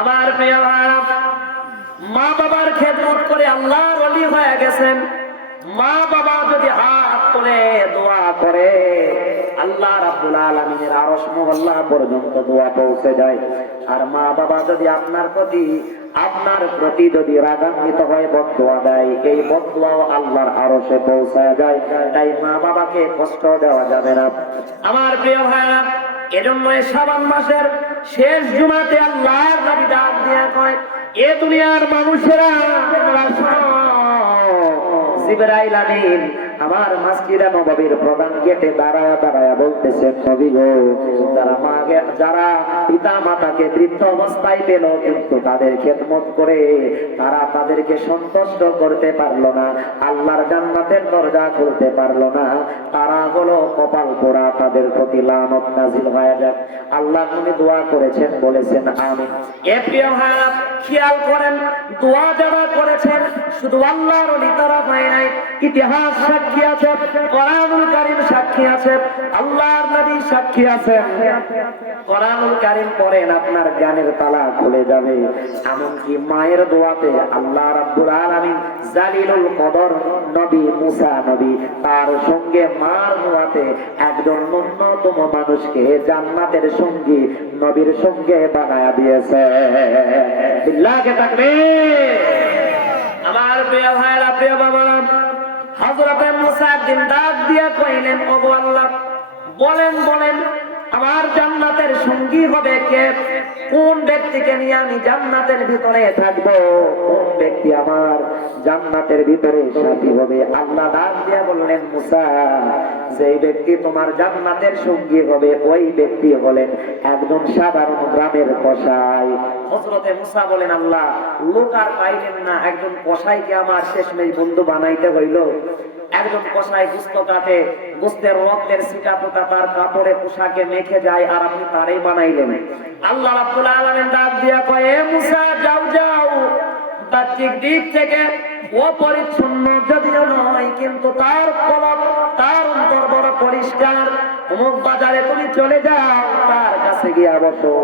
আমার প্রিয় ভাইরা, মা বাবার খেদমত করে আল্লাহর ওলি হয়ে গেছেন। মা বাবা যদি হাত তুলে দোয়া করে আল্লাহ রাব্বুল আলামিনের আরশ মহল্লা পর্যন্ত দোয়া পৌঁছে যায়। আর মা বাবা যদি আপনার প্রতি যদি রাগান্বিত হয়ে বদদোয়া দেয়, এই বদদোয়াও আল্লাহর আরশে পৌঁছায় যায়। তাই মা বাবাকে কষ্ট দেওয়া যাবে না। আমার প্রিয় ভাইরা, এজন্য শাবান মাসের শেষ জুমাতে আল্লাহর নবী ডাক দিয়ে কয়, এ দুনিয়ার মানুষেরা তোমরা শোনো, জিবরাইল আমিন আমার মসজিদে নববীর প্রধান গেটে দাঁড়ায়া দাঁড়ায়া বলতেছেন, নবী গো, যারা পিতা মাতাকে বৃদ্ধ অবস্থায় পেল কিন্তু তাদের খেদমত করে তারা তাদেরকে সন্তুষ্ট করতে পারলো না, আল্লাহর জান্নাতের দরজা খুলতে পারলো না, তারা হলো কপাল পোড়া, তাদের প্রতি লানত নাজিল হয়ে যাক। আল্লাহ নবী দোয়া করেছেন, বলেছেন আমিন। এ প্রিয় ভাইরা, খেয়াল করেন, দোয়া যারা করেছেন শুধু আল্লাহর ওলি তারা হয় নাই, ইতিহাস সাক্ষী আছে, কোরআনুল কারীম সাক্ষী আছে, আল্লাহর নবী সাক্ষী আছে। কোরআনুল কারীম পড়েন, আপনার জ্ঞানের তালা খুলে যাবে। এমনকি মায়ের দোয়াতে আল্লাহ রাব্বুল আলামিন জালিলুল কদর নবী মুসা নবী, তার সঙ্গে মার দোয়াতে একজন ন্যূনতম মানুষকে জান্নাতের সঙ্গী নবীর সঙ্গে বানায়া দিয়েছে। বিল্লাহি তাকবীর। আমার প্রিয় ভাইরা, প্রিয় বাবারা, হযরত মুসা একদিন ডাক দিয়া কইলেন, ওগো আল্লাহ, বলেন আমার জান্নাতের সঙ্গী হবে কে? কোন ব্যক্তিকে নিয়ে আমি জান্নাতের ভিতরে থাকবো? কোন ব্যক্তি আমার জান্নাতের ভিতরে সাথী হবে? আল্লাহ ডাক দিয়া বললেন, মুসা, যেই ব্যক্তি তোমার জান্নাতের সঙ্গী হবে ওই ব্যক্তি হলেন একজন সাধারণ গ্রামের কসাই। হযরত মুসা বলেন, আল্লাহ, লোক আর পাইলেন না, একজন কসাইকে আমার শেষমেশ বন্ধু বানাইতে হইল। একজন কসাই গোশত কাটে, গোশতের রক্তের ছিটা ফোঁটা তার কাপড়ে পোশাকে মেখে যায়, আর আপনি তারই বানাইলেন। আল্লাহ রাব্বুল আলামিন ডাক দিয়া কয়, এ মুসা, যাও, বাহ্যিক দিক থেকে ও পরিচ্ছন্ন যদিও নয়, কিন্তু তার কলব, তার অন্তর বড় পরিষ্কার। অমুক বাজারে তুমি চলে যাও, তার কাছে গিয়া বসো।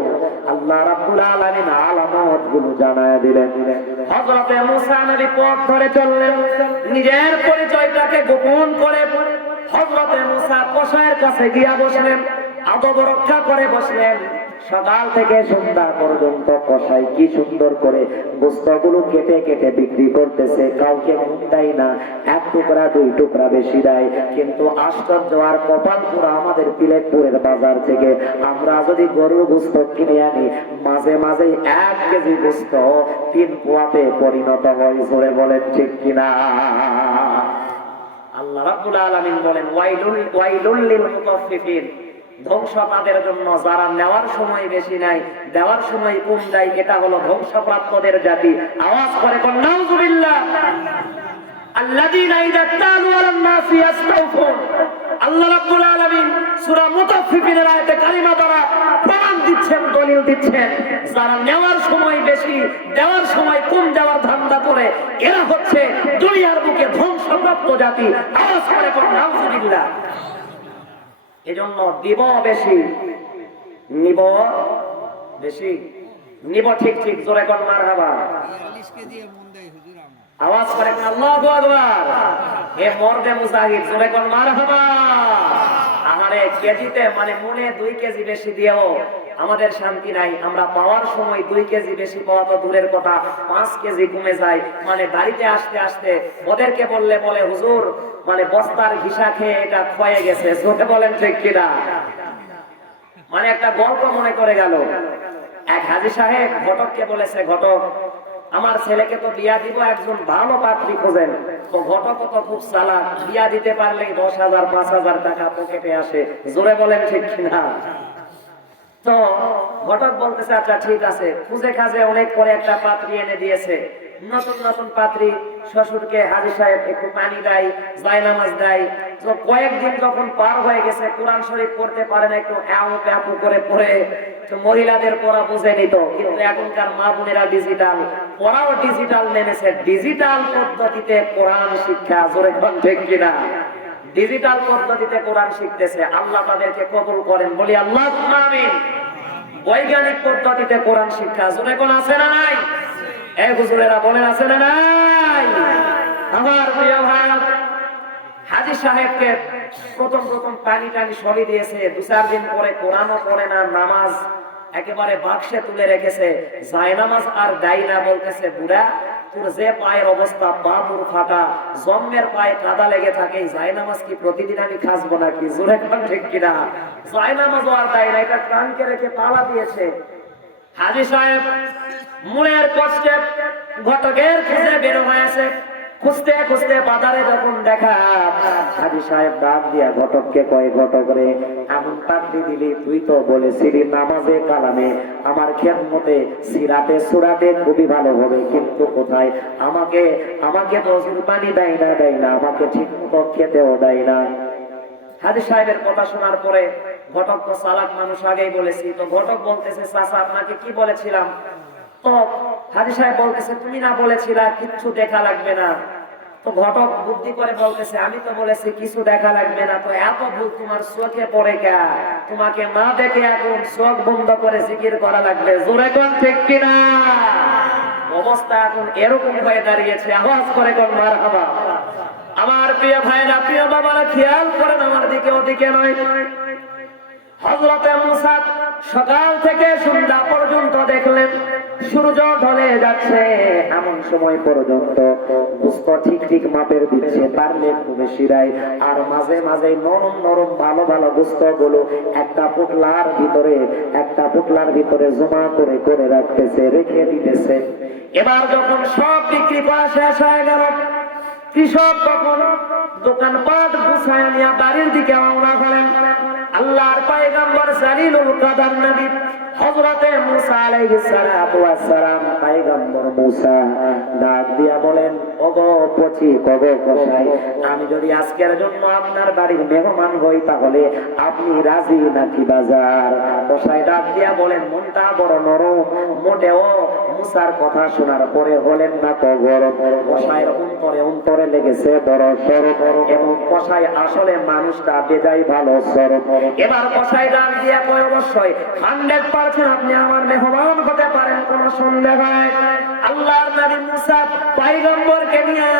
আল্লাহ রাব্বুল আলামিন আলামত গুলো জানায় দিলেন। হযরত মুসা নবী পথ ধরে চললেন, নিজের পরিচয়টাকে গোপন করে হযরত মুসা কসাইয়ের কাছে গিয়া বসলেন, আদব রক্ষা করে বসলেন। সকাল থেকে সন্ধ্যা পর্যন্ত কসাই কি সুন্দর করে গোশতগুলো কেটে কেটে বিক্রি করতেছে, কাউকে কম দেয় না, এক টুকরা দুই টুকরা বেশি দেয়। কিন্তু আশ্চর্য আর কপাল পুরা আমাদের পিলেটপুরের বাজার থেকে আমরা যদি গরুর গোশত কিনে আনি, মাঝে মাঝে 1 কেজি গোশত 3 পোয়াতে পরিণত হয়। জোরে বলেন ঠিক কিনা? আল্লাহ রাব্বুল আলামিন বলেন, ওয়াইলুল লিল মুতাফফিফিন, ধ্বংস তাদের জন্য যারা নেওয়ার সময় বেশি নাই, দেওয়ার সময় কম দেয়। এটা হলো ধ্বংসপ্রাপ্তদের জাতি। আওয়াজ করে কোন নাউযুবিল্লাহ। আল্লাযীনা ইযা তালু আলান নাসি ইস্তাউফুন। আল্লাহ রাব্বুল আলামিন সূরা মুতাফফিফিনের আয়াতে কারিমা দ্বারা প্রমাণ দিচ্ছেন, দলিল দিচ্ছেন, যারা নেওয়ার সময় বেশি, দেওয়ার সময় কম দেওয়ার ধান্দা করে, এরা হচ্ছে দুনিয়ার বুকে ধ্বংসপ্রাপ্ত জাতি। আওয়াজ করে কোন নাউযুবিল্লাহ। এজন্য দিব বেশি, নিব বেশি, নিব ঠিক ঠিক। জোরে কোন মারহাবা। আওয়াজ করে আল্লাহু আকবার। এ মর্দে মুজাহিদ, জোরে কোন মারহাবা। আমারে কেজিতে মানে মনে 2 কেজি বেশি দিয়েও আমাদের শান্তি নাই। আমরা পাওয়ার সময় 2 কেজি বেশি পাওয়া তো দূরের কথা, 5 কেজি কমে যায়। মানে বাড়িতে আসতে আসতে ওদেরকে বললে বলে, হুজুর, মানে বস্তার ঘিসা খেয়ে এটা ক্ষয়ে গেছে। জোরে বলেন ঠিক কিনা? মানে একটা গল্প মনে করে গেল। এক হাজী সাহেব ঘটককে বলেছে, ঘটক, আমার ছেলেকে তো বিয়া দিব, একজন ভালো পাত্রী খোঁজেন। তো ঘটক তো খুব চালাক, বিয়া দিতে পারলেই 10,000 5,000 টাকা পকেটে আসে। জোরে বলেন ঠিক কিনা? তো ঘটক বলতেছে, আচ্ছা ঠিক আছে। খুঁজে খাজে অনেক পরে একটা পাত্রী এনে দিয়েছে। নতুন নতুন পাত্রী। শ্বশুরকে হাজী সাহেব একটু পানি দেয়, জায়নামাজ দেয়। তো কয়েকদিন যখন পার হয়ে গেছে, কোরআন শরীফ পড়তে পারে না, একটু অ্যাপু করে পড়ে। তো মহিলাদের পড়া বুঝে নিত, কিন্তু এখনকার মা বোনেরা ডিজিটাল, পড়াও ডিজিটাল নেমেছে। ডিজিটাল পদ্ধতিতে কোরআন শিক্ষা। জোরে কোন ঠিক কিনা? ডিজিটাল পদ্ধতিতে কোরআন শিখতেছে। আল্লাহ তাদেরকে কবুল করেন, বলি আল্লাহুম্মা আমিন। বৈজ্ঞানিক পদ্ধতিতে কোরআন শিক্ষা জোরে কোন আছে না নাই? এই হুজুরেরা বলেন আছে না নাই? আমার প্রিয় ভাই, হাজী সাহেবকে প্রথম পানি টানি সবই দিয়েছে, 2-4 দিন পরে কোরআনও পড়ে না, নামাজ একেবারে বাক্সে তুলে রেখেছে, জায়নামাজ আর দেয় না। বলতেছে, বুড়া তোর যে পায়ের অবস্থা, পা পুর ফাটা, জন্মের পায়ে কাদা লেগে থাকে, জায়নামাজ কি প্রতিদিন আমি খাসবো নাকি? জোরে কোন ঠিক কিনা? জায়নামাজও আর দেয় না, এটা ট্রাঙ্কে রেখে তালা দিয়েছে। হাজী সাহেব মনের কষ্টে ঘটকের খুঁজে বের হয়েছে। খুঁজতে খুঁজতে বাজারে যখন দেখা, হাজী সাহেব ডাক দিয়া ঘটককে কয়, ঘটক রে, এমন পাত্রী দিলি, তুই তো বলেছিলি নামাজে কালামে আমার খেদমতে সিরাতে সুরাতে খুবই ভালো হবে, কিন্তু কোথায়? আমাকে তো ওজুর পানি দেয় না, আমাকে ঠিক মতো খেতেও দেয় না। হাজী সাহেবের কথা শোনার পরে, ঘটক তো চালাক মানুষ, আগেই বলেছি, তো ঘটক বলতেছে, চাচা আপনাকে কি বলেছিলাম? তো হাজী সাহেব বলতেছে, তুমি না বলেছিলা কিচ্ছু দেখা লাগবে না? তো ঘটক বুদ্ধি করে বলতেছে, আমি তো বলেছি কিছু দেখা লাগবে না, তো এত ভুল তোমার চোখে পড়ে কে? তোমাকে না দেখে এখন চোখ বন্ধ করে জিকির করা লাগবে। জোরে কোন ঠিক কিনা? অবস্থা এখন এরকম হয়ে দাঁড়িয়েছে, আওয়াজ করে কোন মারহাবা। আমার প্রিয় ভাইরা, প্রিয় বাবারা, খেয়াল করেন আমার দিকে, ওদিকে নয়। হযরতে মুসা সকাল থেকে সন্ধ্যা পর্যন্ত দেখলেন সূর্য ঢলে যাচ্ছে, এমন সময় পর্যন্ত গোশত ঠিক মাপের দিচ্ছে, পারলে একটু বেশি দেয়, আর মাঝে মাঝে নরম ভালো গোশত গুলো একটা পুটলার ভিতরে জমা করে রাখতেছে, রেখে দিতেছে। এবার যখন সব বিক্রি করা শেষ হয়ে গেল, কৃষক তখন দোকানপাট গুছায় নিয়ে বাড়ির দিকে রওনা হলেন। আল্লাহর পয়গম্বর জালিলুল কদর নবী হযরতে মুসা আলাইহিস সালাতু ওয়াস সালাম, পয়গম্বর মুসা ডাক দিয়া বলেন, ওগো পচি, ওগো কসাই, আমি যদি আজকের জন্য আপনার বাড়ির মেহমান হই, তাহলে আপনি রাজি নাকি? বাজার কসাই ডাক দিয়া বলেন, মনটা বড় নরম, মোটেও মুসার কথা শোনার পরে হলেন না তো গরম। কসাইয়ের অন্তরে লেগেছে বড় সরব, এবং কসাই আসলে মানুষটা বেজায় ভালো সরব। এবার কসাই ডাক দিয়া কয়, অবশ্যই 100% আপনি আমার মেহমান হতে পারেন, কোনো সন্দেহ নাই। আল্লাহর নবী মুসা পয়গম্বরকে নিয়ে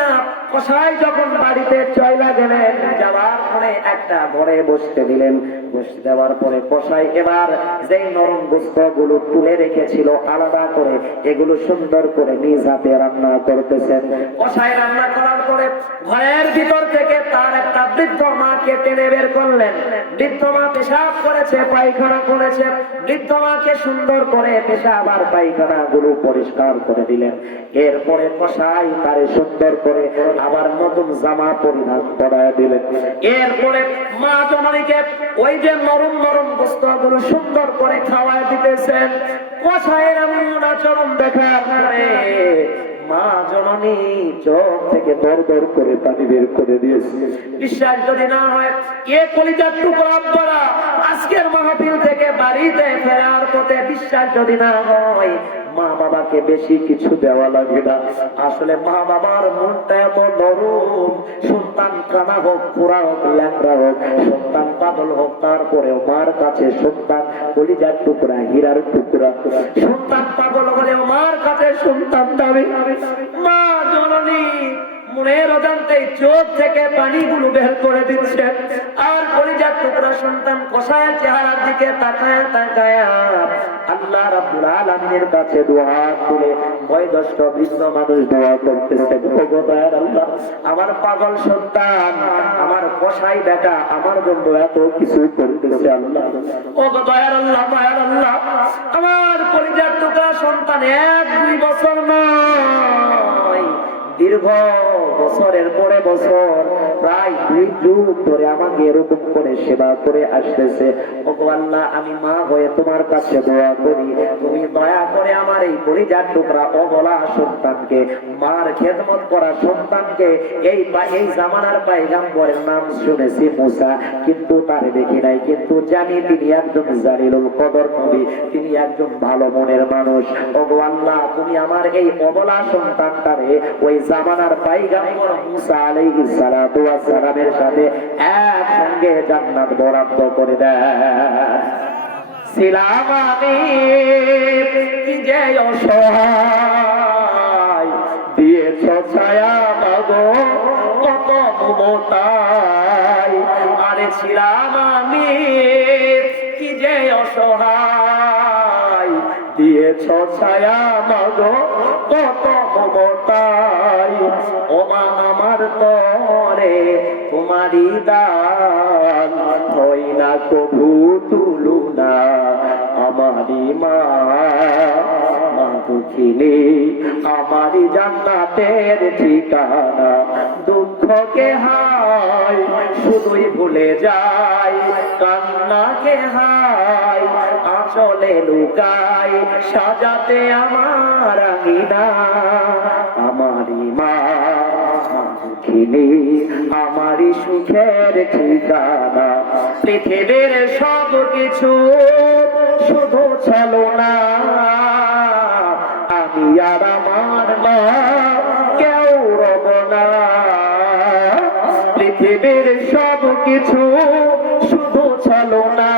কসাই যখন বাড়িতে চলে গেলেন, যাওয়ার পরে একটা ঘরে বসতে দিলেন। বসতে দেওয়ার পরে কসাই এবার যেই নরম গোশত গুলো তুলে রেখেছিল আলাদা করে, এগুলো সুন্দর করে নিজ হাতে রান্না করতেছেন। কসাই রান্না করার পরে ঘরের ভিতর থেকে তার একটা বৃদ্ধ মাকে টেনে বের করলেন। বৃদ্ধ মা পেশাব করেছে, পায়খানা করেছে, বৃদ্ধ মাকে সুন্দর করে পেশাব আর পায়খানা গুলো পরিষ্কার করে দিলেন। এরপরে কসাই তারে সুন্দর করে আবার নতুন জামা পরিধান করায় দিলেন। এরপরে মা জননীকে ওই যে নরম গোশত গুলো সুন্দর করে খাওয়ায় দিতেছেন। কসাইয়ের এমন আচরণ দেখার পরে মা জননী চোখ থেকে দর করে পানি বের করে দিয়েছে। বিশ্বাস যদি না হয়, এ কলিজার টুকরা আব্বারা আজকের মাহফিল থেকে বাড়িতে ফেরার পথে বিশ্বাস যদি না হয়, মা বাবাকে বেশি কিছু দেওয়া লাগে না। আসলে মা বাবার মনটা এত নরম, সন্তান কানা হোক, পুরা হোক, ল্যাংড়া হোক, সন্তান পাগল হোক, তারপরেও মার কাছে সন্তান কলিজার টুকরা, হীরার টুকরা। সন্তান পাগল হলেও মার কাছে সন্তান দাবি। মা জননী মনের অজান্তে চোখ থেকে পানিগুলো বের করে দিচ্ছে, আর কলিজার টুকরা সন্তান কসায়ের চেহারার দিকে তাকায় আল্লাহ রাব্বুল আলামিনের কাছে দোয়া করে বয়োজ্যেষ্ঠ বৃদ্ধ মানুষ দোয়া করতেছে, ওগো দয়ার আল্লাহ, আমার পাগল সন্তান, আমার কসাই বেটা আমার জন্য এত কিছু করতেছে আল্লাহ। ওগো দয়ার আল্লাহ, আমার কলিজার টুকরা সন্তান 1-2 বছর নয়, দীর্ঘ বছরের পরে বছর, প্রায় 2 যুগ ধরে আমাকে এরকম করে সেবা করে আসতেছে। ওগো আল্লাহ, আমি মা হয়ে তোমার কাছে দোয়া করি, তুমি দয়া করে আমার এই কলিজার টুকরা অবলা সন্তানকে, মার খেদমত করা সন্তানকে, এই জামানার পয়গম্বরের নাম শুনেছি মুসা, কিন্তু তার দেখি নাই, কিন্তু জানি তিনি একজন জালিলুল কদর নবী, তিনি একজন ভালো মনের মানুষ। ওগো আল্লাহ, তুমি আমার এই অবলা সন্তানটারে ওই জামানার পয়গম্বর মুসা আলাইহিস সালাতু ওয়াস সালামের সাথে একসঙ্গে জান্নাত বরাদ্দ করে দেন। ছিলাম আমি কি যে অসহায়, দিয়েছ ছায়া মাগো কত মমতায়। আরে ছিলাম আমি কি যে অসহায়, দিয়েছ ছায়া মাগো কত মমতায়। ওমা আমার তরে তোমারই দান, হই না কভু তুলনা আমারি মা। মা দুঃখিনী আমারি জান্নাতের ঠিকানা, দুঃখকে হায় শুধুই ভুলে যায়, কান্নাকে হায় আঁচলে লুকায়, সাজাতে আমার আঙিনা আমারি মা। দুঃখিনী আমারি সুখের ঠিকানা, পৃথিবীর সব কিছু শুধু ছলনা, আমি আর আমার মা কেউ রব না। পৃথিবীর সব কিছু শুধু ছলনা,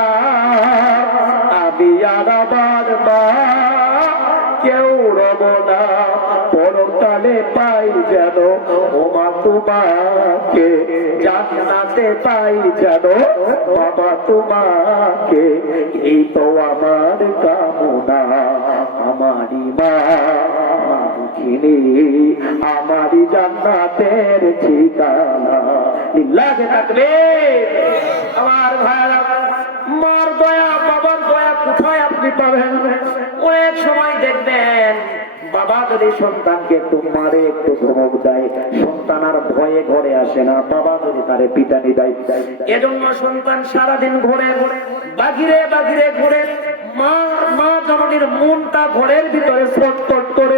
আমি আর আমার মা কেউ রব না। পরকালে পাই যেন ওমা তোমাকে, জান্নাতে পাই যেন বাবা তোমাকে, এই তো আমার কামনা আমারি মা। দুঃখিনী আমারি জান্নাতের ঠিকানা। লিল্লাহি তাকবীর। আমার ভাইরা, মার দয়া বাবার দয়া কোথায় আপনি পাবেন? অনেক সময় দেখবেন বাবা যদি সন্তানকে তোমারে একটু ধমক দেয়, সন্তান আর ভয়ে ঘরে আসে না, বাবা যদি তারে পিটানি দেয়। এজন্য সন্তান সারাদিন ঘরে বাহিরে বাহিরে ঘুরে, মা জননীর মনটা ঘরের ভিতরে ছটফট করে।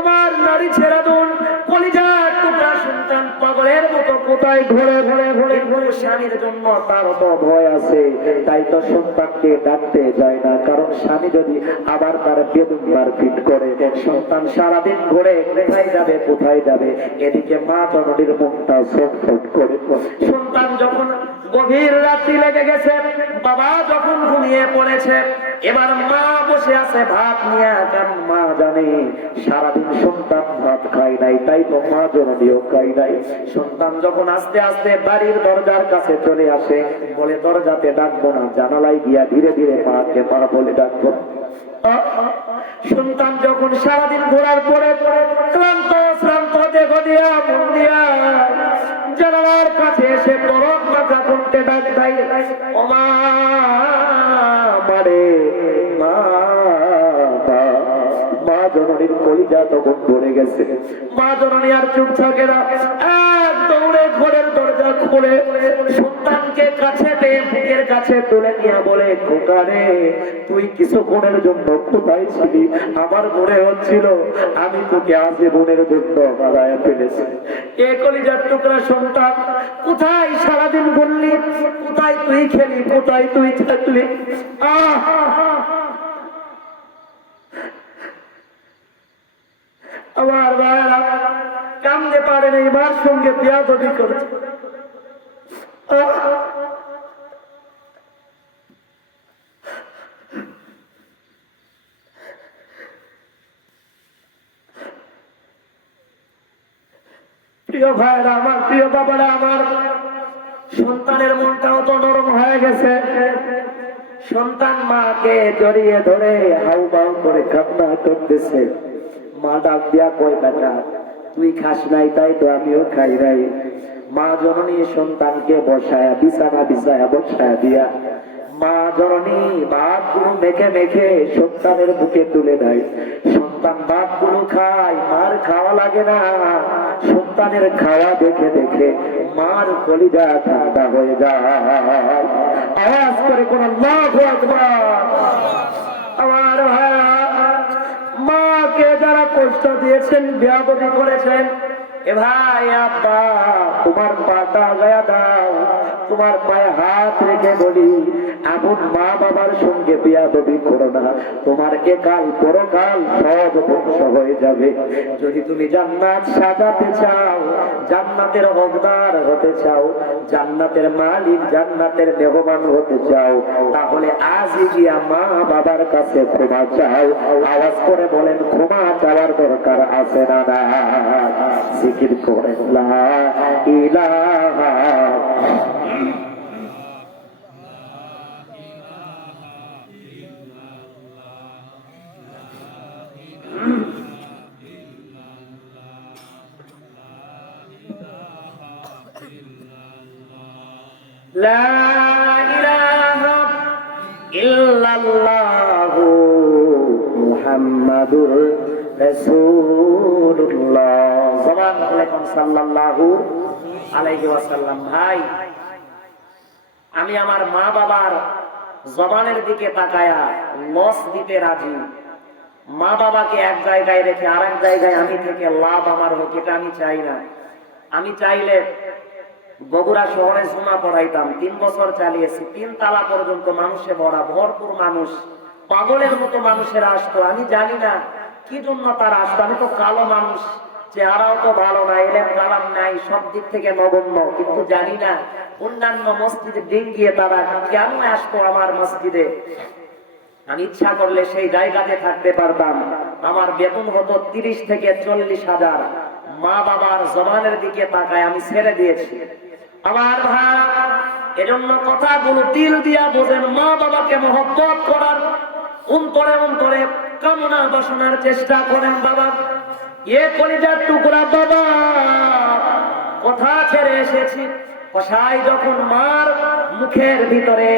আমার নারী ছেড়া দুন কলিজার টুকরা সন্তান পাগলের মতো কোথায় ঘুরে ঘুরে ঘুরে ঘুরে, স্বামীর জন্য তার তো ভয় আছে, তাই তো সন্তানকে ডাকতে যায় না। কারণ স্বামী যদি আবার তার বেদম মারপিট করে, সন্তান সারাদিন ঘুরে কোথায় যাবে কোথায় যাবে, এদিকে মা জননীর মনটা ছটফট করে। সন্তান যখন গভীর রাত্রি লেগে গেছে, বাবা যখন ঘুমিয়ে পড়েছে, এবার মা বসে আছে ভাত নিয়ে, কারণ মা জানে সারাদিন সন্তান ভাত খায় নাই, তাই তো মা জননীও খায় নাই। সন্তান যখন আস্তে আস্তে বাড়ির দরজার কাছে চলে আসে, বলে দরজাতে ডাকবো না, জানালায় গিয়া ধীরে ধীরে মাকে মা বলে ডাকবো। সন্তান যখন সারাদিন ঘোরার পরে ক্লান্ত শ্রান্ত দেহ দিয়া মন দিয়া জানালার কাছে এসে বরফ মাথা করতে ডাক দেয়, ও মা মারে মা। মা জননীর কলিজা তখন ভরে গেছে। মা জননী আর চুপ থাকে না, এক দৌড়ে ঘরের দরজা খুলে সন্তানকে কাছে পেয়ে বুকের কাছে তুলে নিয়ে বলে, খোকা রে তুই কিছুক্ষণের জন্য কোথায় ছিলি? আমার মনে হচ্ছিল আমি তোকে আজীবনের জন্য হারায় ফেলেছি। এ কলিজার টুকরা সন্তান, কোথায় সারাদিন বললি, কোথায় তুই খেলি, কোথায় তুই থাকলি? আমার ভাইরা কামতে পারেন, এই মার সঙ্গে বিয়াদবি করেছে। প্রিয় ভাইরা আমার, প্রিয় বাবারা আমার, সন্তানের মনটাও তো নরম হয়ে গেছে। সন্তান মাকে জড়িয়ে ধরে হাউমাউ করে কান্না করতেছে। মা ডাক দিয়া কয়, বেটা তুই খাস নাই তাই তো আমিও খাই নাই। মা জননী সন্তানকে বসায়া বিছানা বিছায়া বসায়া দিয়া মা জননী ভাতগুলো মেখে মেখে সন্তানের বুকে তুলে দেয়। সন্তান ভাতগুলো খায়, মার খাওয়া লাগে না। সন্তানের খাওয়া দেখে দেখে মার কলিজা ঠান্ডা হয়ে যায়। আওয়াজ করে কোন আল্লাহু আকবার। আমার ভাইরা, মাকে যারা কষ্ট দিয়েছেন, বেয়াদবি করেছেন, এ ভাই আব্বা তোমার পাটা গায়া দাও, তোমার পায়ে হাত রেখে বলি এমন মা বাবার সঙ্গে বেয়াদবি করো না, তোমার একাল পরকাল সব ধ্বংস হয়ে যাবে। যদি তুমি জান্নাত সাজাতে চাও, জান্নাতের হকদার হতে চাও, জান্নাতের মালিক, জান্নাতের মেহমান হতে চাও, তাহলে আজই গিয়া মা বাবার কাছে ক্ষমা চাও। আওয়াজ করে বলেন, ক্ষমা চাওয়ার দরকার আছে না? না, জিকির করে লা ইলাহা লা ইলাহা ইল্লাল্লাহু মুহাম্মাদুর রাসূলুল্লাহ সাল্লাল্লাহু আলাইহি ওয়াসাল্লাম। ভাই, আমি আমার মা বাবার জবানের দিকে তাকায়া লস দিতে রাজি। মা বাবাকে এক জায়গায় রেখে আর এক জায়গায় আমি থেকে লাভ আমার হোক, এটা আমি চাই না। আমি চাইলে বগুড়া শহরে জুমা পড়াইতাম, 3 বছর চালিয়েছি, 3 তালা পর্যন্ত মানুষে ভরা, ভরপুর মানুষ, পাগলের মতো মানুষেরা আসতো। আমি জানি না কি জন্য তারা আসতো। আমি তো কালো মানুষ, চেহারাও তো ভালো না, এলেম কালাম নাই, সব দিক থেকে নগণ্য, কিন্তু জানি না অন্যান্য মসজিদে ডিঙ্গিয়ে তারা কেন আসতো আমার মসজিদে। আমি ইচ্ছা করলে সেই জায়গাতে থাকতে পারতাম। আমার বেতন হতো 30 থেকে 40 হাজার। মা বাবার জবানের দিকে তাকায় আমি ছেড়ে দিয়েছি। আমার ভাই, এজন্য কথাগুলো দিল দিয়া বোঝেন। মা বাবাকে মহব্বত করার অন্তরে অন্তরে কামনা বাসনার চেষ্টা করেন। বাবা, এ কলিজার টুকরা বাবা, কথা ছেড়ে এসেছি। কসাই যখন মার মুখের ভিতরে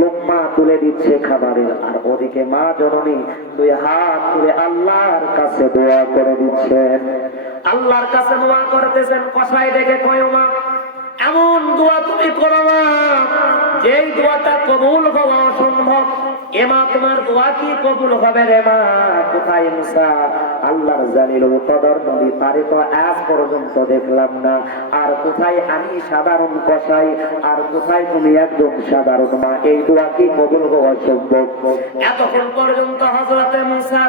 লোকমা তুলে দিচ্ছে খাবারের, আর ওদিকে মা জননী 2 হাত তুলে আল্লাহর কাছে দোয়া করে দিচ্ছেন, আল্লাহর কাছে দোয়া করতেছেন। কসাই দেখে কয়, মা, এমন দোয়া তুমি করো না যেই দোয়াটা কবুল হওয়া অসম্ভব। এমা, তোমার দোয়া কি কবুল হবে রে মা? কোথায় মুসা, আল্লাহর জালিলুল কদর নবী, পারে তো আজ পর্যন্ত দেখলাম না। আর কোথায় আমি সাধারণ কসাই, আর কোথায় তুমি একদম সাধারণ মা? এই দোয়া কি কবুল হওয়া সম্ভব? এতক্ষণ পর্যন্ত হযরতে মুসা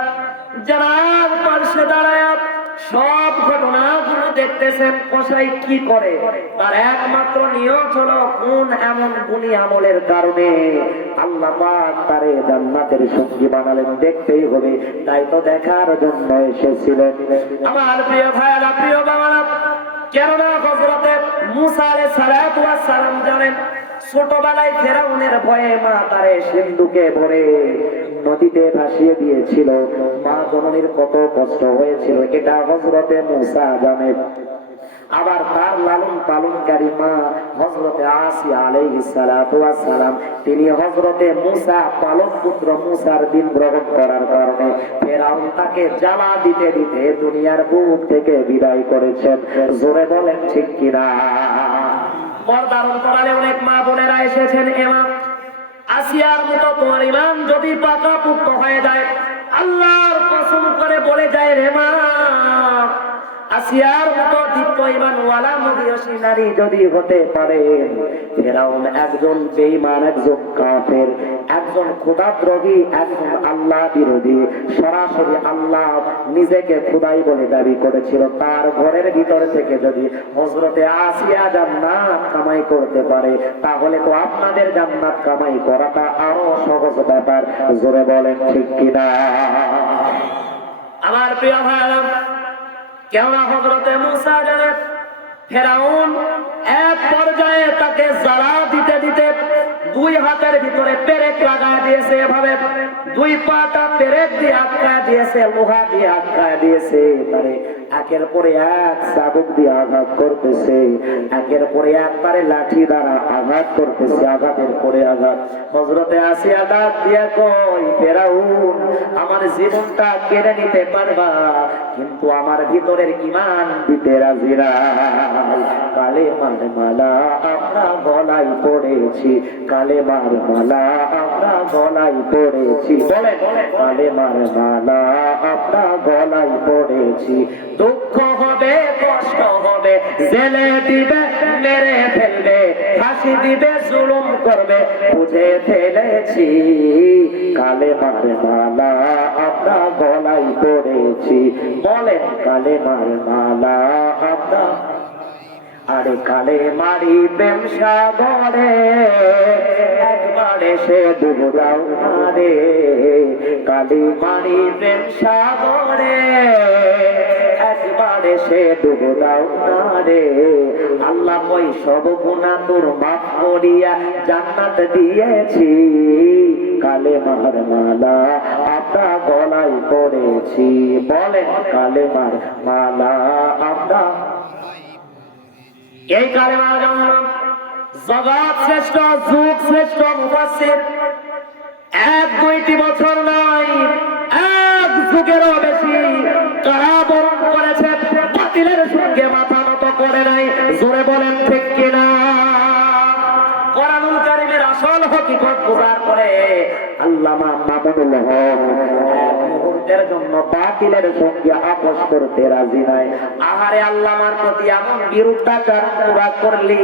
জানার পাশে দাঁড়ায় সব ঘটনাগুলো দেখতেছেন। কসাই কি করে, তার একমাত্র নিয়ত হলো কোন এমন গুণী আমলের কারণে আল্লাহ পাক তারে জান্নাতের সঙ্গী বানালেন, দেখতেই হবে। তাই তো দেখার জন্য এসেছিলেন। আমার প্রিয় ভাইরা, প্রিয় বাবারা, কেননা হযরতে মুসা আলাইহিস সালাম জানেন ছোটবেলায় ফেরাউনের ভয়ে মা তারে সিন্ধুকে ভরে নদীতে ভাসিয়ে দিয়েছিল। মা জননীর কত কষ্ট হয়েছিল এটা হযরতে মুসা জানেন। আবার তার লালন পালনকারী মা হযরতে আসিয়া আলাইহিস সালাম, তিনি হযরতে মুসা পালক পুত্র মুসার দিন গ্রহণ করার কারণে ফেরাউন তাকে জ্বালা দিতে দিতে দুনিয়ার বুক থেকে বিদায় করেছেন। জোরে বলেন ঠিক কিনা? পর্দারণ করালে অনেক মা বোনেরা এসেছেন। এমা, আসিয়ার মতো তোমার ইমান যদি পাকাপুক্ত হয়ে যায়, আল্লাহর কসম করে বলে যায় রে মা, আসিয়ার মতো দীপ্ত ঈমানওয়ালা মহিয়সী নারী যদি হতে পারে, ফেরাউন একজন বেঈমান, একজন কাফের, একজন খোদাদ্রোহী, একজন আল্লাহ বিরোধী, সরাসরি আল্লাহ নিজেকে খোদাই বলে দাবি করেছিল, তার ঘরের ভিতর থেকে যদি হযরতে আসিয়া জান্নাত কামাই করতে পারে, তাহলে তো আপনাদের জান্নাত কামাই করাটা আরো সহজ ব্যাপার। জোরে বলেন ঠিক কিনা? আমার প্রিয় ভাইরা, কেননা হযরতে মুসা জানেন ফেরাউন এক পর্যায়ে তাকে জ্বালা দিতে দিতে 2 হাতের ভিতরে পেরেক লাগা দিয়েছে, এভাবে 2 পাটা পেরেক দিয়ে আটকা দিয়েছে, লোহা দিয়ে আটকা দিয়েছে। তারে একের পরে এক চাবুক দিয়ে আঘাত করতেছে, একের পরে এক তারে লাঠি দ্বারা আঘাত করতেছে, আঘাতের পরে আঘাত। হযরতে আসিয়া ডাক দিয়া কই, ফেরাউন, আমার জীবনটা কেড়ে নিতে পারবা, কিন্তু আমার ভিতরের ঈমান দিতে রাজি না। কালেমার মালা আমরা গলায় পড়েছি, কালেমার মালা আমরা গলায় পড়েছি, বলে কালেমার মালা আমরা গলায় পড়েছি। দুঃখ হবে, কষ্ট হবে, জেলে দিবে, মেরে ফেলবে, ফাঁসি দিবে জুলুম করবে বুঝে ফেলেছি কালেমার মালা আমরা গলায় পড়েছি বলেন কালেমার মালা আমরা আরে কালে মারি প্রেম সাগরে একবারে সে ডুবুরাও না রে কালে মারি প্রেম সাগরে একবারে সে ডুবুরাও না রে আল্লাহ ওই সব গুনাহ তোর মাফ করিয়া জান্নাত দিয়েছি কালেমার মালা আমরা গলায় পড়েছি বলেন কালেমার মালা আমরা এই কালেমার জন্য জগৎ শ্রেষ্ঠ যুগ শ্রেষ্ঠ মুফাসসির 1-2টি বছর নয় 1 যুগেরও বেশি কারাবরণ করেছে বাতিলের সঙ্গে মাথা নত করে নাই জোরে বলেন ঠিক কিনা কোরআনুল কারীমের আসল হকিকত বোঝার পরে আল্লামা মামুনুল হক মুহূর্তের জন্য বাতিলের সঙ্গে আপোষ করতে রাজি নাই আহারে আল্লামার প্রতি এমন বিরুদ্ধাচার তোরা করলি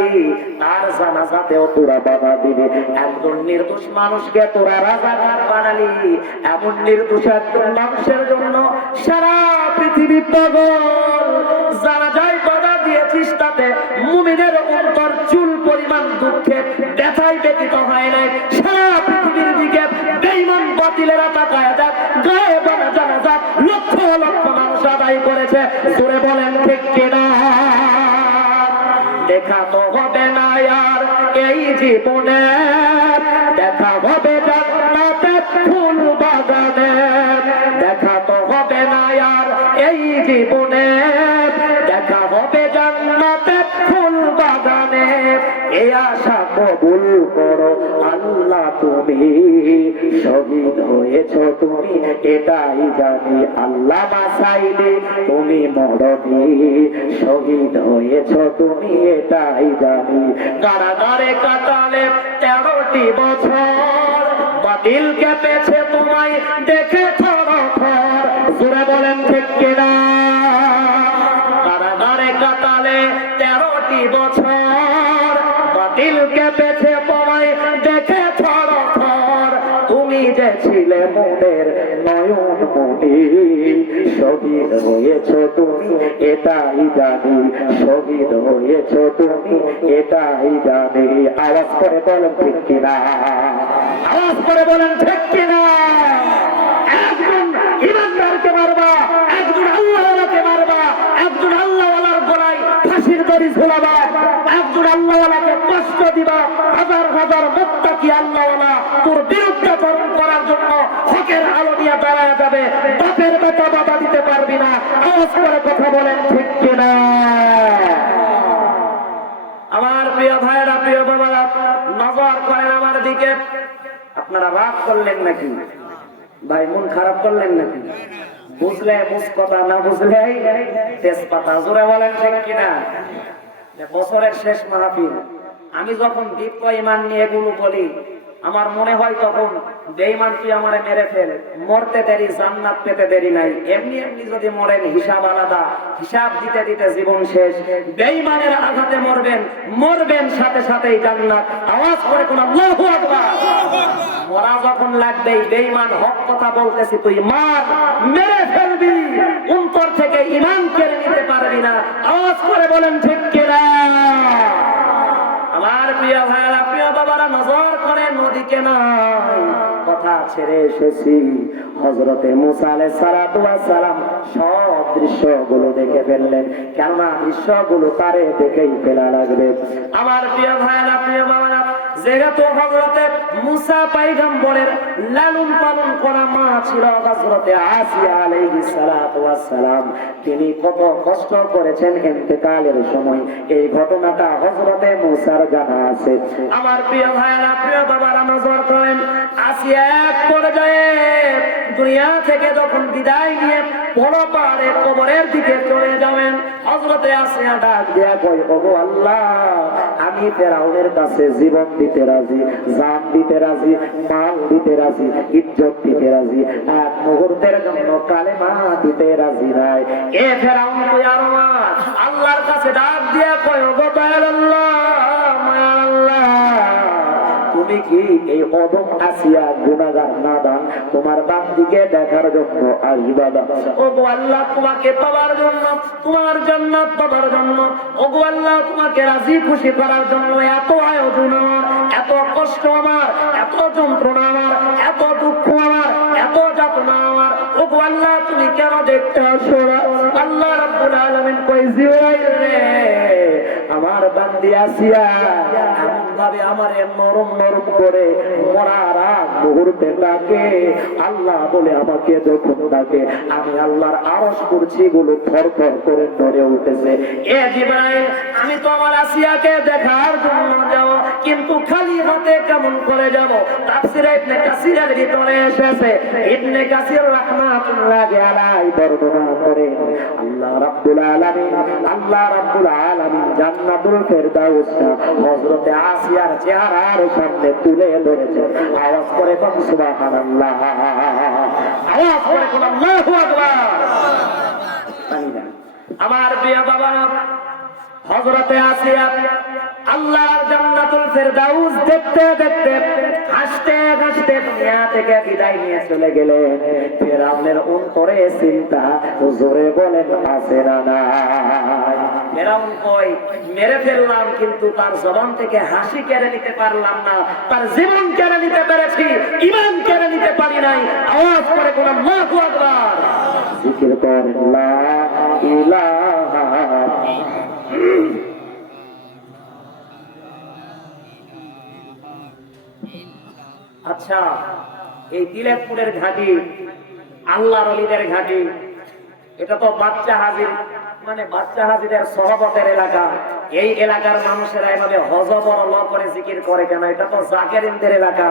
তার জানাজাতেও তোরা বাধা দিবি একজন নির্দোষ মানুষকে তোরা রাজাকার বানালি এমন নির্দোষ একজন মানুষের জন্য সারা পৃথিবী পাগল জানাজায় বাধা দিয়েছিস তাতে মুমিনের অন্তর চুল পরিমাণ দুঃখে ব্যথায় ব্যতীত হয় নাই সারা পৃথিবীর দিকে বেঈমান বাতিলেরা তাকায় দেখ গায়ে বানা জানাজা লক্ষ লক্ষ মানুষ আদায় করেছে জোরে বলেন ঠিক কিনা দেখা তো হবে না আর এই জীবনে দেখা হবে জান্নাতে ফুল বাগানে দেখা তো হবে না আর এই জীবনে দেখা হবে জান্নাতে ফুল বাগানে এই আশা কবুল করো আল্লাহ তুমি শহীদ হয়েছো তুমি এটাই জানি আল্লাহ বাঁচাইলে তুমি মরনি শহীদ হয়েছো তুমি এটাই জানি কারাগারে কাটালে 13টি বছর বাতিল কেঁপেছে তোমায় দেখে থরথর জোরে বলেন ঠিক কিনা কারাগারে কাটালে 13টি বছর বাতিল কেঁপেছে তোমায় দেখে থরথর তুমি যে ছিলে মোদের নয়ন মনি শহীদ হয়েছো তুমি এটাই জানি শহীদ হয়েছো তুমি এটাই জানি আওয়াজ করে বলেন ঠিক কিনা আওয়াজ করে বলেন ঠিক কিনা একজন ইমানদারকে মারবা একজন আল্লাহওয়ালাকে মারবা একজন আল্লাহওয়ালার গলায় ফাঁসির দড়ি ঝুলাবা একজন আল্লাহওয়ালাকে কষ্ট দিবা হাজার হাজার মুত্তাকি আল্লাহওয়ালা তোর বিরুদ্ধাচরণ করার জন্য হকের আলো নিয়ে দাঁড়ায় যাবে বাপের বেটা বাবা দিতে পারবি না আওয়াজ করে কথা বলেন ঠিক কিনা আমার প্রিয় ভাইরা প্রিয় বাবারা নজর করেন আমার দিকে আপনারা রাগ করলেন নাকি ভাই মন খারাপ করলেন নাকি বুঝলে মুসকথা না বুঝলে তেজপাতা জোরে বলেন ঠিক কিনা বছরের শেষ মাহফিল আমি যখন দীপ্ত ইমান নিয়ে এগুলো বলি আমার মনে হয় তখন বেঈমান তুই আমারে মেরে ফেল মরতে দেরি জান্নাত পেতে দেরি নাই এমনি এমনি যদি মরেন হিসাব আলাদা হিসাব দিতে দিতে জীবন শেষ বেঈমানের আঘাতে মরবেন সাথে সাথেই জান্নাত আওয়াজ করে কোন আল্লাহু আকবার মরা যখন লাগবে বেঈমান হক কথা বলতেছি তুই মার মেরে ফেলবি অন্তর থেকে ঈমান কেড়ে নিতে পারবি না আওয়াজ করে বলেন ঠিক কিনা আমার প্রিয় ভাইরা প্রিয় বাবারা নজর করে নদীকে নাই কথা ছেড়ে এসেছি হযরতে মুসা আলাইহিস সালাতু ওয়াস সালাম সব দৃশ্যগুলো দেখে ফেললেন কেননা দৃশ্যগুলো তারে দেখেই ফেলা লাগবে আমার প্রিয় ভাইরা প্রিয় বাবারা যেহেতু হযরতে মুসা পয়গম্বরের লালন পালন করা মা ছিল হযরতে আসিয়া আলাইহিস সালাতু ওয়াস সালাম তিনি কত কষ্ট করেছেন ইন্তেকালের সময় এই ঘটনাটা হযরতে মুসার জানা আছে আমার প্রিয় ভাইরা প্রিয় বাবারা নজর করেন আসিয়া এক পর্যায়ে দুনিয়া থেকে যখন বিদায় নিয়ে বড় পাহাড়ে কবরের দিকে চলে যাবেন হযরতে আসিয়া ডাক দিয়া কই ওগো আল্লাহ আমি ফেরাউনের কাছে জীবন দিতে রাজি জান দিতে রাজি মাল দিতে রাজি ইজ্জত দিতে রাজি এক মুহূর্তের জন্য কালেমা দিতে রাজি নাই এ ফেরাউন তুই আর আমার আল্লাহর কাছে ডাক দিয়া কই ওগো দয়াল আল্লাহ মায়া আল্লাহ তুমি কি এই অদম আসিয়া গুনাহগার নাদান তোমার বান্দিকে দেখার জন্য আসবা না? ওগো আল্লাহ, তোমাকে পাওয়ার জন্য, তোমার জান্নাত পাওয়ার জন্য, ওগো আল্লাহ, তোমাকে রাজি খুশি করার জন্য এত আয়োজন আমার, এত কষ্ট আমার, এত যন্ত্রণা আমার, এত দুঃখ আমার, এত যাতনা আমার, ওগো আল্লাহ, তুমি কেন দেখতে আসো না? আল্লাহ রাব্বুল আলামিন কই, জিবরাইল রে, আমার বান্দি আসিয়া এমন ভাবে আমারে নরম নরম করে মরার আগ মুহূর্তে ডাকে, আল্লাহ বলে আমাকে যখন ডাকে, আমি আল্লাহর আরশ কুরসি গুলো থরথর করে নড়ে উঠেছে। এ জিবরাইল, আমি তো আমার আসিয়াকে দেখার জন্য যাব, কিন্তু খালি হাতে কেমন করে যাব? তাফসীরে ইবনে কাসিরের ভিতরে এসেছে, ইবনে কাসির রাহমাতুল্লাহি আলাইহি বর্ণনা করেন, আল্লাহ রাব্বুল আলামিন জান্নাতুল ফেরদাউসটা হযরতে আসিয়ার চেহারার সামনে তুলে ধরেছে। আওয়াজ করে বলুন সুবহানাল্লাহ, আওয়াজ করে বলুন আল্লাহু আকবার। আমার প্রিয় বাবা, হযরতে আসিয়া আল্লাহর জান্নাতুল ফেরদাউস দেখতে দেখতে হাসতে হাসতে দুনিয়া থেকে বিদায় নিয়ে চলে গেলেন। ফিরআউনের অন্তরে চিন্তা, জোরে বলেন আছে না নাই? ফিরআউন কই, মেরে ফেললাম কিন্তু তার জবান থেকে হাসি কেড়ে নিতে পারলাম না, তার জীবন কেড়ে নিতে পেরেছি, ঈমান কেড়ে নিতে পারি নাই। আওয়াজ করে বলেন আল্লাহু আকবার। জিকির করেন লা ইলাহা। আচ্ছা, এই তিলেকপুরের ঘাটি, আল্লাহর ওলিদের ঘাটি, এটা তো বাচ্চা হাজির, মানে বাচ্চা হাজিদের সহবতের এলাকা। এই এলাকার মানুষেরা এভাবে হজবর ল করে জিকির করে কেন? এটা তো জাকেরিনদের এলাকা।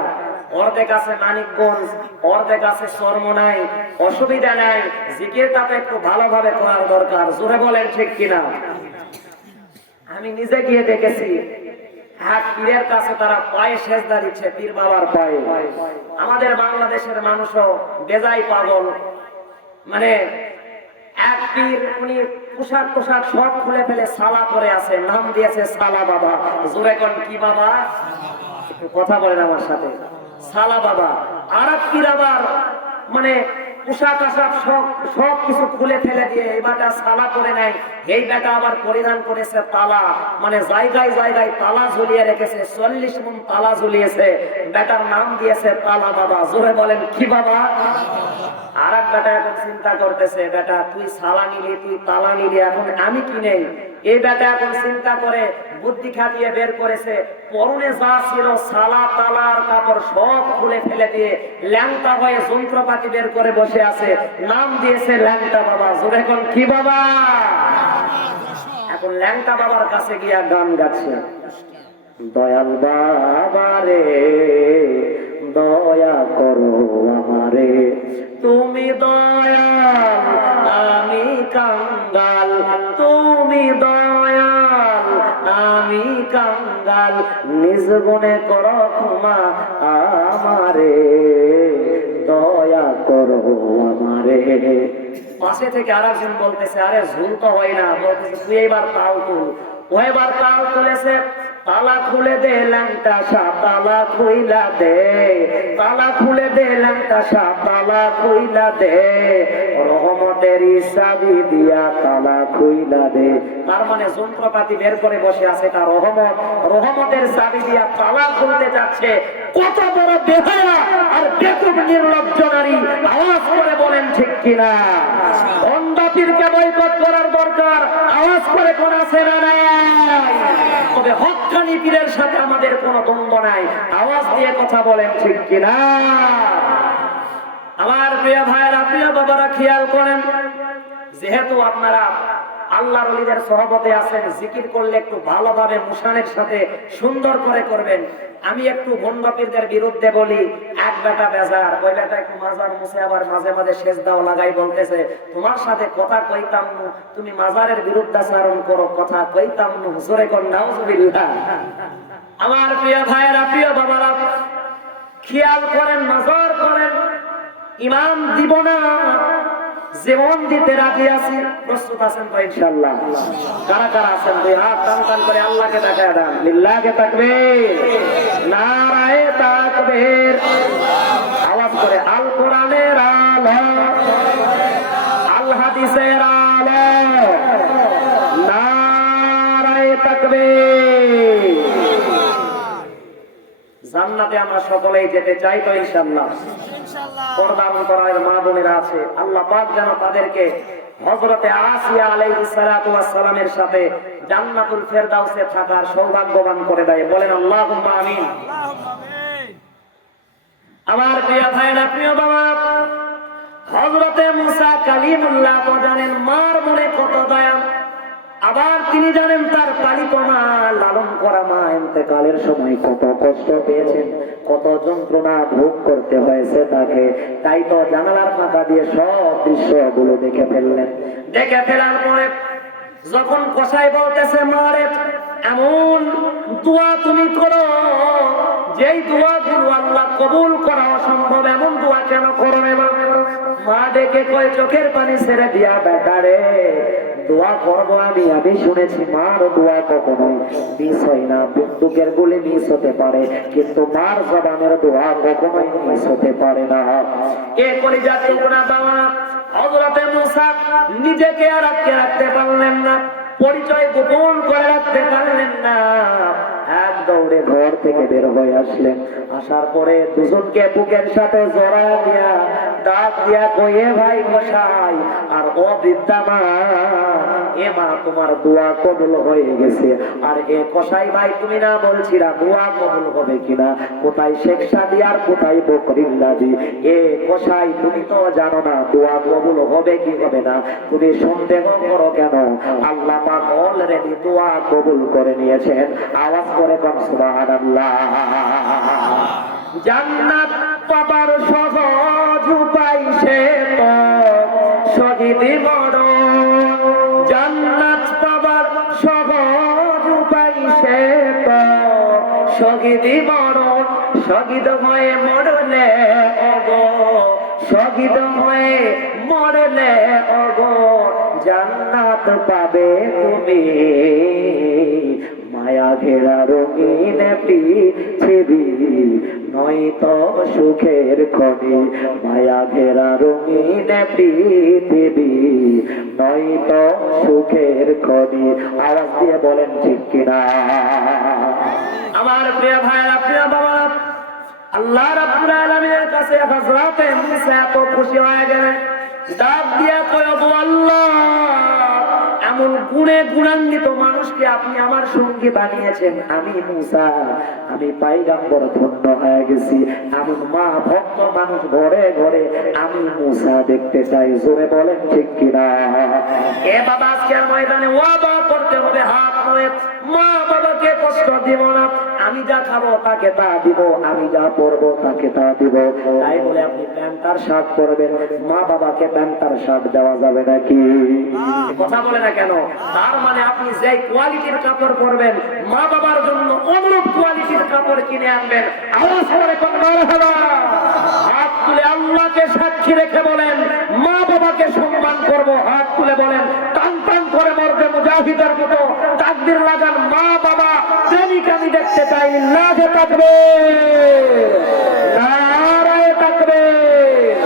অর্ধেক আছে মানিকগঞ্জ, অর্ধেক আছে চরমনাই, অসুবিধা নাই, জিকিরটাতে একটু ভালোভাবে করার দরকার। জোরে বলেন ঠিক কিনা? আমি নিজে গিয়ে দেখেছি, এক পীরের কাছে তারা পায়ে সেজদা দিচ্ছে, পীর বাবার পায়ে। আমাদের বাংলাদেশের মানুষও বেজায় পাগল, মানে এক পীর, উনি পোশাক পোশাক সব খুলে ফেলে সালা পরে আছে, নাম দিয়েছে সালা বাবা। জোরে কোন কি বাবা? একটু কথা বলেন আমার সাথে। সালা বাবা। আর এক পীর আবার মানে পোশাক আশাক সব কিছু খুলে ফেলে দিয়ে এবারটা সালা করে নেয়। এই বেটা আবার পরিধান করেছে তালা, মানে জায়গায় জায়গায় তালা ঝুলিয়ে রেখেছে, 40 মণ তালা ঝুলিয়েছে। বেটার নাম দিয়েছে তালা বাবা। জোরে বলেন কি বাবা? আর এক বেটা এখন চিন্তা করতেছে, বেটা তুই সালা নিলি, তুই তালা নিলি, এখন আমি কি নেই? এই বেটা এখন চিন্তা করে বুদ্ধি খাটিয়ে বের করেছে, পরনে যা ছিল সালা তালার কাপড় সব খুলে ফেলে দিয়ে ল্যাংটা হয়ে যন্ত্রপাতি বের করে বসে আছে, নাম দিয়েছে ল্যাংটা বাবা। জোরে কোন কি বাবা? এখন ল্যাংটা বাবার কাছে গিয়া গান গাচ্ছে, দয়াল বাবা রে দয়া করো আমারে, তুমি দয়াল আমি কাঙ্গাল, তুমি দয়াল আমি কাঙ্গাল, নিজ গুণে করো ক্ষমা আমারে, দয়া করো আমারে। পাশে থেকে আরেকজন বলতেছে, আরে ঝুল তো হয় না, বলতেছে তুই এবার তাও তুল। ও এবার তাও তুলেছে, তালা খুলে দে ল্যাংটা সাপ, তালা খুইলা দে, তালা খুলে দে ল্যাংটা সাপ, তালা খুইলা দে, রহমতের চাবি দিয়া তালা খুইলা দে। তার মানে যন্ত্রপাতি বের করে বসে আছে, তার রহমত, রহমতের চাবি দিয়া তালা খুলতে যাচ্ছে। কত বড় বেহায়া আর বেকুব নির্লজ্জ নারী! আওয়াজ করে বলেন ঠিক কিনা? অন্ধপীরকে বয়কট করার দরকার। আওয়াজ করে কোন আছে না নাই? তবে হক্কানি পীরের সাথে আমাদের কোনো দ্বন্দ্ব নাই। আওয়াজ দিয়ে কথা বলেন ঠিক কিনা? আমার প্রিয় ভাইয়েরা, প্রিয় বাবারা, খেয়াল করেন, যেহেতু আপনারা আল্লাহর ওলিদের সহবতে আছেন, জিকির করলে একটু ভালোভাবে মুশানের সাথে সুন্দর করে করবেন। আমি একটু ভণ্ডপীরদের বিরুদ্ধে বলি, এক বেটা বেজার, ওই বেটা একটু মাজার মুছে আবার মাঝে মাঝে সেজদাও লাগাই, বলতেছে তোমার সাথে কথা কইতাম নু, তুমি মাজারের বিরুদ্ধাচারণ করো, কথা কইতাম নু। জোরে কোন নাউজুবিল্লাহ। আমার প্রিয় ভাইয়েরা, প্রিয় বাবারা, খেয়াল করেন, নজর করেন, ইমাম দিব না, জীবন দিতে রাজি আছি। প্রস্তুত আছেন তো ইনশাআল্লাহ? কারা কারা আছেন? দুই হাত টান টান করে আল্লাহকে দেখায় দেন। লিল্লাহে তাকবীর, নারায়ে তাকবীর। আওয়াজ করে আল কোরআনের আলো, আল হাদিসের আলো, নারায়ে তাকবীর। জান্নাতে আমরা সকলেই যেতে চাই তো ইনশাআল্লাহ? পর্দা অন্তরালের মা বোনেরা আছে, আল্লাহ পাক যেন তাদেরকে হযরতে আসিয়া আলাইহিস সালাতু ওয়াস সালামের সাথে জান্নাতুল ফেরদাউসে থাকার সৌভাগ্যবান করে দেয়। বলেন আল্লাহুম্মা আমিন। আমার প্রিয় ভাইরা, প্রিয় বাবা, হযরতে মুসা কালিমুল্লাহ তো জানেন মার মনে কত দয়া, আবার তিনি জানেন তার পালিত মা, লালন করা মা ইন্তেকালের সময় কত কষ্ট পেয়েছেন, কত যন্ত্রণা ভোগ করতে হয়েছে তাকে। তাই তো জানালার ফাঁকা দিয়ে সব দৃশ্যগুলো দেখে ফেললেন। দেখে ফেলার পরে যখন কসাই বলতেছে, মারে এমন দোয়া তুমি করো যেই দোয়াগুলো আল্লাহ কবুল করা অসম্ভব, এমন দোয়া কেন করো? মা ডেকে কয়, চোখের পানি ছেড়ে দিয়া বেটারে দোয়া করবো আমি শুনেছি মার দোয়া কখনোই মিস হয় না। বন্দুকের গুলি মিস হতে পারে, কিন্তু মার জবানের দোয়া কখনোই মিস হতে পারে না। এ করে যাতে গোনা বাবা হযরতে মুসা নিজেকে আর আটকে রাখতে পারলেন না, পরিচয় গোপন করে রাখতে পারলেন না। এক দৌড়ে ঘর থেকে বের হয়ে আসলেন। আসার পরে দুজনকে বুকের সাথে জড়ায় দিয়া ডাক দিয়া কয়ে, ভাই মশাই আর ও বৃদ্ধা মা, এ মা তোমার দোয়া কবুল হয়ে গেছে। আর এ কসাই ভাই তুমি না বলছিলা দোয়া কবুল হবে কিনা? কোথায় শেখ সাদি আর কোথায় বকরিল্লাদি? এ কসাই তুমি তো জানো না দোয়া কবুল হবে কি হবে না, তুমি সন্দেহ করো কেন? আল্লাহ পাক অলরেডি দোয়া কবুল করে নিয়েছেন। আওয়াজ করে কোন সুবহানাল্লাহ। জান্নাত পাবার সহজ উপায় সে তো শহীদি মরণ, জান্নাত পাবার সহজ উপায় সে তো শহীদি মরণ। শহীদ হয়ে মরলে ওগো, শহীদ হয়ে মরলে ওগো জান্নাত পাবে তুমি। মায়া ঘেরা রঙিন পৃথিবী নয়তো সুখের খনি, মায়া ঘেরা রঙিন পৃথিবী নয়তো সুখের খনি। আওয়াজ দিয়ে বলেন ঠিক কিনা? আমার প্রিয় ভাইরা, প্রিয় বাবা, আল্লাহ রাব্বুল আলামিনের কাছে হযরতে মুসা এত খুশি হয়ে গেলেন, ডাক দিয়া কয়, ও আল্লাহ, এমন গুণে গুণান্বিত মানুষকে আপনি আমার সঙ্গী বানিয়েছেন। আমি মুসা, আমি পয়গম্বর ধন্য হয়ে গেছি। এমন মা ভক্ত মানুষ ঘরে ঘরে আমি মুসা দেখতে চাই। জোরে বলেন ঠিক কিনা? এ বাবা, আজকের ময়দানে ওয়াদা করতে হবে হাত ধরে, মা বাবাকে কষ্ট দিব না। আমি যা খাবো তাকে তা দিব, আমি যা পরবো তাকে তা দিব। তাই বলে আপনি প্যান্টার শার্ট পরবেন, মা বাবাকে প্যান্টার শার্ট দেওয়া যাবে নাকি? কথা বলে না কেন? তার মানে আপনি যে কোয়ালিটির কাপড় পরবেন, মা বাবার জন্য অনুরূপ কোয়ালিটির কাপড় কিনে আনবেন। আওয়াজ করে কোন মারহাবা। হাত তুলে আল্লাহকে সাক্ষী রেখে বলেন, মা বাবাকে সম্মান করব। হাত তুলে বলেন, টান টান করে মরবে মুজাহিদের মতো তাকবীর লাগান, মা বাবা প্রেমিক আমি দেখতে চাই। লিল্লাহে তাকবীর, নারায়ে তাকবীর।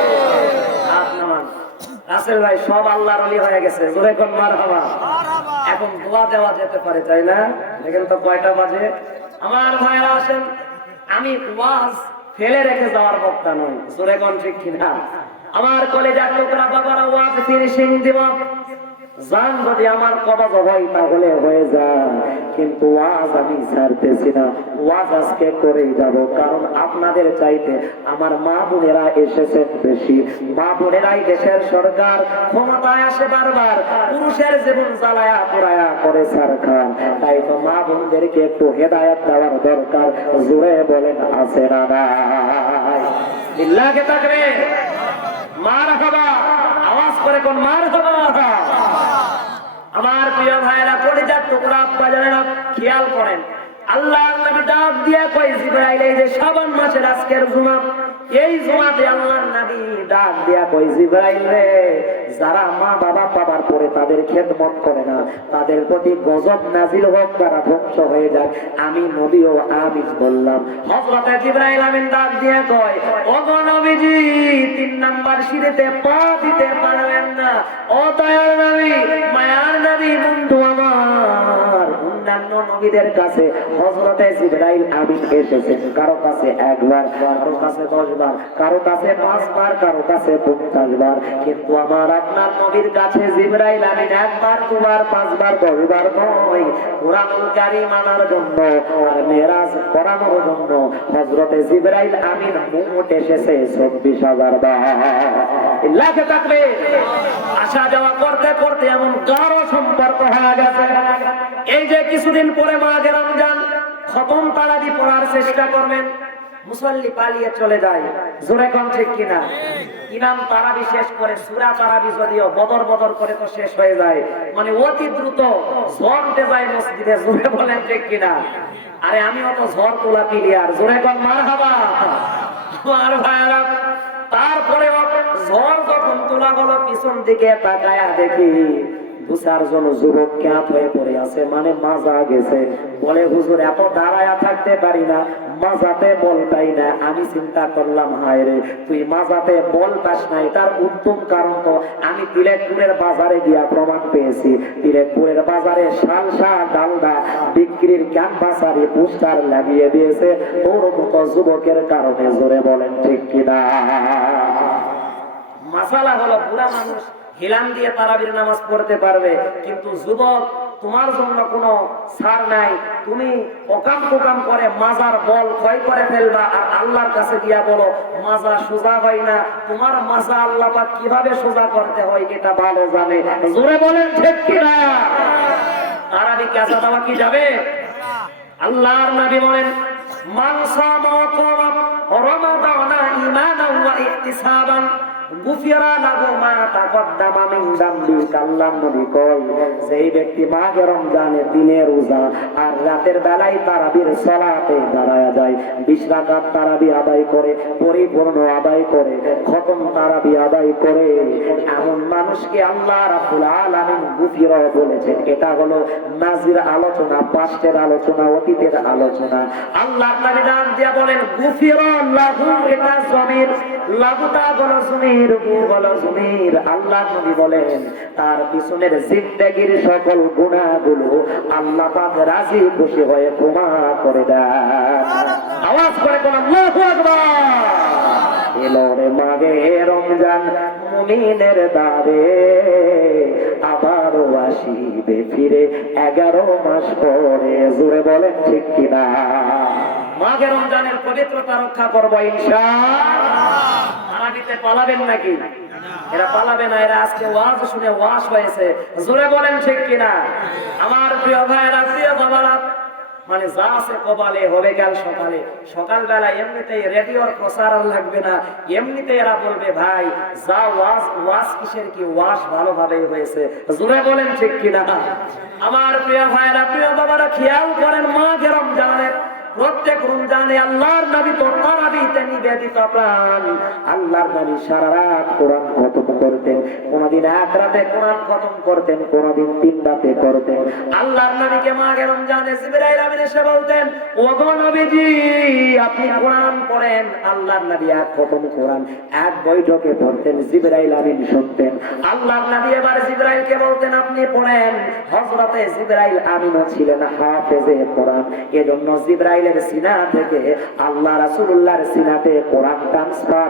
রাসেল ভাই সব আল্লাহর ওলি হয়ে গেছে। জোরে কোন মারহাবা। এখন দোয়া দেওয়া যেতে পারে, তাই না? দেখেন তো কয়টা বাজে। আমার ভাইরা আসেন, আমি ওয়াজ ফেলে রেখে যাওয়ার বক্তা নই। জোরে কোন ঠিক কিনা? আমার কলেজার টুকরা বাবারা, ওয়াজ ফিনিশিং দিব। জান যদি আমার কবজ হয় তাহলে হয়ে যায়, কিন্তু ওয়াজ আমি ছাড়তেছি না। ওয়াজ আজকে করেই যাব, কারণ আপনাদের চাইতে আমার মা বোনেরা এসেছেন বেশি। মা বোনেরাই দেশের সরকার, ক্ষমতায় আসে বারবার, পুরুষের জীবন জ্বালায়া পোড়ায়া করে সরকার। তাই তো মা বোনদেরকে একটু হেদায়েত দেওয়ার দরকার। জোরে বলেন আছে না নাই? লিল্লাহে তাকবীর, মারহাবা। আওয়াজ করে কোন মারহাবা। আমার প্রিয় ভাইরা, কলিজার টুকরা আব্বা জানেন, খেয়াল করেন, আল্লাহ নবী ডাক দিয়া কয়, জিবরাইল এই যে শাবান মাসের আজকের জুমা, এই জুমাতে আল্লাহর নবী ডাক দিয়া কই জিবরাইল রে, যারা মা বাবা পাবার পরে তাদের খেদমত করে না তাদের প্রতি গজব নাজিল হোক, তারা ধ্বংস হয়ে যায়। আমি নবীও আমিন বললাম। হযরতে জিবরাইল আমিন ডাক দিয়া কয়, ও গো নবীজি, 3 নাম্বার সিঁড়িতে পা দিতে পারবেন না। ও দয়ার নবী, মায়ার নবী, বন্ধু আমার, অন্যান্য নবীদের কাছে হযরতে জিবরাইল আমিন এসেছেন কারো কাছে 1 বার, কারো কাছে 10 বার, কারো কাছে 5 বার, কারো কাছে 50 বার, কিন্তু আমার আপনার নবীর কাছে জিবরাইল আমিন 1 বার, 2 বার, 5 বার, 10 বার নয়। কুরআনুল কারীম আনার জন্য আর মেরাজ করানোর জন্য হযরতে জিবরাইল আমিন মোট এসেছে 24,000 বার। আল্লাহু তাকবীর। আসা যাওয়া করতে করতে এমন গাঢ় সম্পর্ক হয়ে গেছে। এই যে কিছুদিন পরে মাহে রমজান, খতম তারাবি পড়ার চেষ্টা করবেন, মুসল্লি পালিয়ে চলে যায়, জোরে কোন ঠিক কিনা? ইমাম তারাবি শেষ করে সূরা তারাবি যদিও বদর বদর করে তো শেষ হয়ে যায়, মানে অতি দ্রুত ঝড় উঠে যায় মসজিদে, জোরে বলেন ঠিক কিনা? আরে আমিও তো ঝড় তোলা প্লেয়ার, জোরে কোন মারহাবা। আমার ভাইরা, তারপরে ঝড় যখন তোলা হলো, পিছন দিকে তাকায়া দেখি 2-4 জন যুবক ক্যাপ হয়ে পড়ে আছে, মানে মাজা গেছে। বলে হুজুর, এত দাঁড়ায়া থাকতে পারি না, মাজাতে বল পাই না। আমি চিন্তা করলাম, হায় রে, তুই মাজাতে বল পাস না, এটার উত্তম কারণ তো আমি তিলেকপুরের বাজারে গিয়া প্রমাণ পেয়েছি। তিলেকপুরের বাজারে শালসা ডালদা বিক্রির ক্যাম্পাসারি পোস্টার লাগিয়ে দিয়েছে তোর মতো যুবকের কারণে, জোরে বলেন ঠিক কিনা? মাসালা হলো, বুড়া মানুষ হিলাম দিয়ে তারাবির নামাজ পড়তে পারবে, কিন্তু যুবক, তোমার জন্য কোনো ছাড় নাই। তুমি ওকাম কোকাম করে মাজার বল ক্ষয় করে ফেলবা, আর আল্লাহর কাছে গিয়া বলো মাজা সোজা হয় না। তোমার মাজা আল্লাহ পাক কিভাবে সোজা করতে হয় এটা ভালো জানে, জোরে বলেন ঠিক কিনা? তারাবি কাজা দেওয়া কি যাবে? আল্লাহর নবী বলেন, মান সামা রমাদানা ঈমানান ওয়া ইহতিসাবান গুফিরা লাহু মা তাকদ্দামা মিন যামবি। আল্লাহর নবী কয়, যেই ব্যক্তি মাহে রমজানের দিনে রোজা আর রাতের বেলায় তারাবির সালাতে দাঁড়ায়া যায়, 20 রাকাত তারাবি আদায় করে, পরিপূর্ণ আদায় করে, খতম তারাবি আদায় করে, এমন মানুষকে আল্লাহ রাব্বুল আলামিন গুফিরা বলেছেন। এটা হলো নাজির আলোচনা, পাস্টের আলোচনা, অতীতের আলোচনা। আল্লাহর নবী নাম দিয়া বলেন গুফিরা লাহু, এটা জমির, লাহুটা হলো জমির, আল্লাহ নবী বলেন তার পিছনের জিন্দেগির সকল গুনাহগুলো আল্লাহ পাক রাজি খুশি হয়ে ক্ষমা করে দেন। আওয়াজ করে কোন আল্লাহু আকবার। এলো রে মাগে রমজান, মুমিনের দ্বারে আবারও আসিবে ফিরে 11 মাস পরে, জোরে বলেন ঠিক কিনা? মাগে রমজানের পবিত্রতা রক্ষা করবো ইনশাআল্লাহ। তারাবিতে পালাবেন নাকি? এরা পালাবে না, এরা আজকে ওয়াজ শুনে ওয়াশ হয়েছে, জোরে বলেন ঠিক কিনা? আমার প্রিয় ভাইরা, প্রিয় বাবারা, মানে যা আছে কপালে হবে কাল সকালে। সকালবেলা এমনিতেই রেডিওর প্রচার লাগবে না, এমনিতে এরা বলবে ভাই যা ওয়াজ কিসের কি, ওয়াশ ভালোভাবে হয়েছে, জোরে বলেন ঠিক কিনা? আমার প্রিয় ভাইরা, প্রিয় বাবারা, খেয়াল করেন, মাহে রমজানের প্রত্যেক রমজানে আল্লাহর নবী তো তারাবিতে নিবেদিত প্রাণ। আল্লাহর নবী সারা রাত কোরআন খতম করতেন, কোনদিন 1 রাতে কোরআন খতম করতেন, কোনদিন 3 রাতে করতেন। আল্লাহর নবীকে মাহে রমজানে জিবরাইল আমিন এসে বলতেন, ও গো নবীজি, আপনি কোরআন পড়েন। আল্লাহর নবী এক খতম কোরআন এক বৈঠকে পড়তেন, জিবরাইল আমিন শুনতেন। আল্লাহর নবী এবার জিবরাইলকে বলতেন, আপনি পড়েন। হযরতে জিবরাইল আমিনও ছিলেন হাফেজে কোরআন, এজন্য জিবরাইল সিনা থেকে আল্লাহ রাসূলুল্লাহর সিনাতে কোরআন ট্রান্সফার